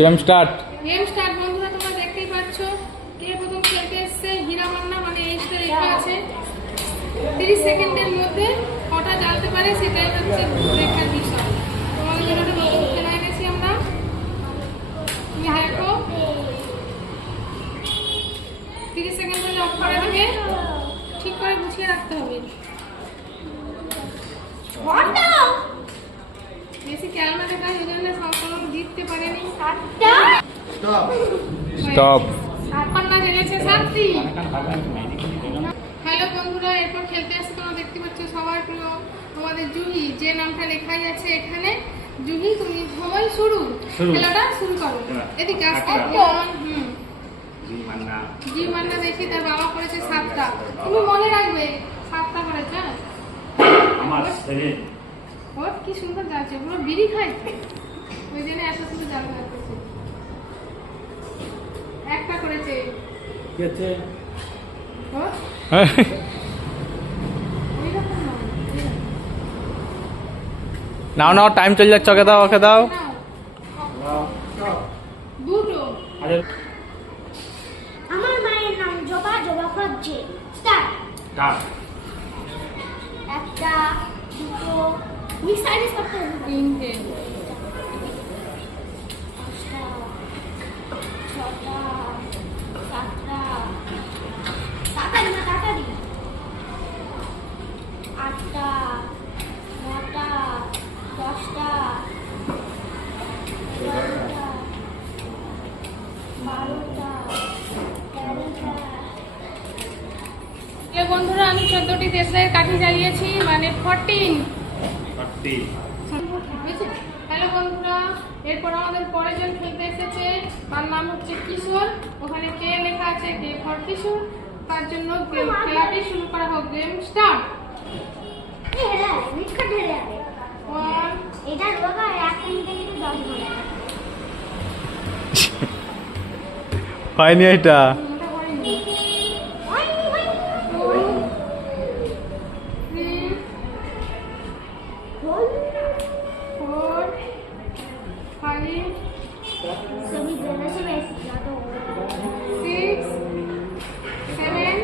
Game start. Game start. বন্ধুরা তোমরা দেখতেই পাচ্ছ কে প্রথম খেলতে এসছে। হীরা মান্না মানে এইটা লেখা আছে। 30 সেকেন্ডের মধ্যে কটা জ্বালতে পারে সেটাই হচ্ছে দেখার বিষয়। তোমাদের জন্য একটা নতুন খেলা এনেছি আমরা। তুমি দেখো 30 সেকেন্ড পরে অফ করে দেবে। ঠিক করে গুছিয়ে রাখতে হবে। বেশি ক্যালমা দেখায় ওই জন্য সব জিততে পারেনি। স্টপ। পান্না জেনেছে শান্তি। হ্যালো বন্ধুরা, এরপর খেলতে আসছে তোমরা দেখতে পাচ্ছ সবার প্রিয় তোমাদের জুহি, যে নামটা লেখাই আছে এখানে। জুহি তুমি সবাই শুরু খেলাটা শুরু করো। এদিকে আসতে জি মান্না দেখি তার বাবা করেছে 7টা। তুমি মনে রাখবে 7টা করেছে। আমার ছেলে ওর কি সুন্দর যাচ্ছে, পুরো বিড়ি খাইছে ওই জন্য এত সুন্দর জানতে পারতেছে। একটা করেছে কি আছে ও নাও নাও, টাইম চলে যাচ্ছে। ওকে দাও, ওকে দাও। দুটো। আমার মায়ের নাম জবা, জবা খুঁজছে। স্টার্ট। একটা, দুটো, মিক্সাইজ করতে হবে। 3টে, 5টা, 6টা, 7টা, তাড়াতাড়ি না তাড়াতাড়ি, 8টা, 9টা, 10টা, 11টা, 12টা, 13টা। বন্ধুরা আমি 14টি দেশলাইয়ের কাঠি জ্বালিয়েছি, মানে 14। হ্যালো বন্ধুরা, এরপর আমাদের পরের জন খেলতে এসেছে। তার নাম হচ্ছে কিশোর। ওখানে কে লেখা আছে, কে ফর কিশোর। তার জন্য খেলাটি শুরু করা হোক। Game start. এটা রোগা 1 মিনিটে কিন্তু 10 ঘন্টা। হয়নি এটা। सभी जगह से वैसे किया तो 6, 7,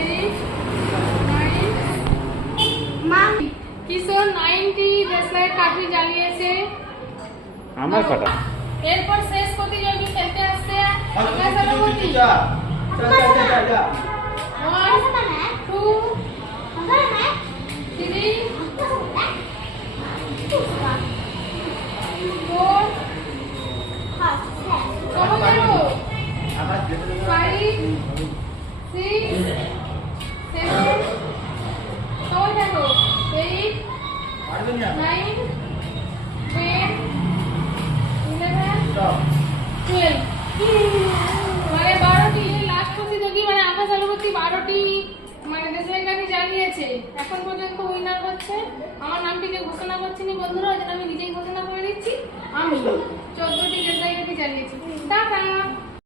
8, 9। मां কিশোর 90 দেশলাইয়ের কাঠি জ্বালিয়েছে। আমার কাটা। এরপর শেষ প্রতিযোগী খেলতে আসছে আকাশ আলমতি। 1, 2, 3, 4, 5, 6, 7, 8, 9, 10, 11, 12। মানে 12টি লাস্ট প্রতিযোগী, মানে আকাশ আলমতি 12টি মানে দেশলাই কাঠি জ্বালিয়েছে। এখন পর্যন্ত উইনার হচ্ছে, আমার নামটিকে ঘোষণা করছিনি বন্ধুরা, ওই জন্য আমি নিজেই ঘোষণা করে দিচ্ছি। আমি 14টি দেশলাই কাঠি জ্বালিয়েছি। টাটা।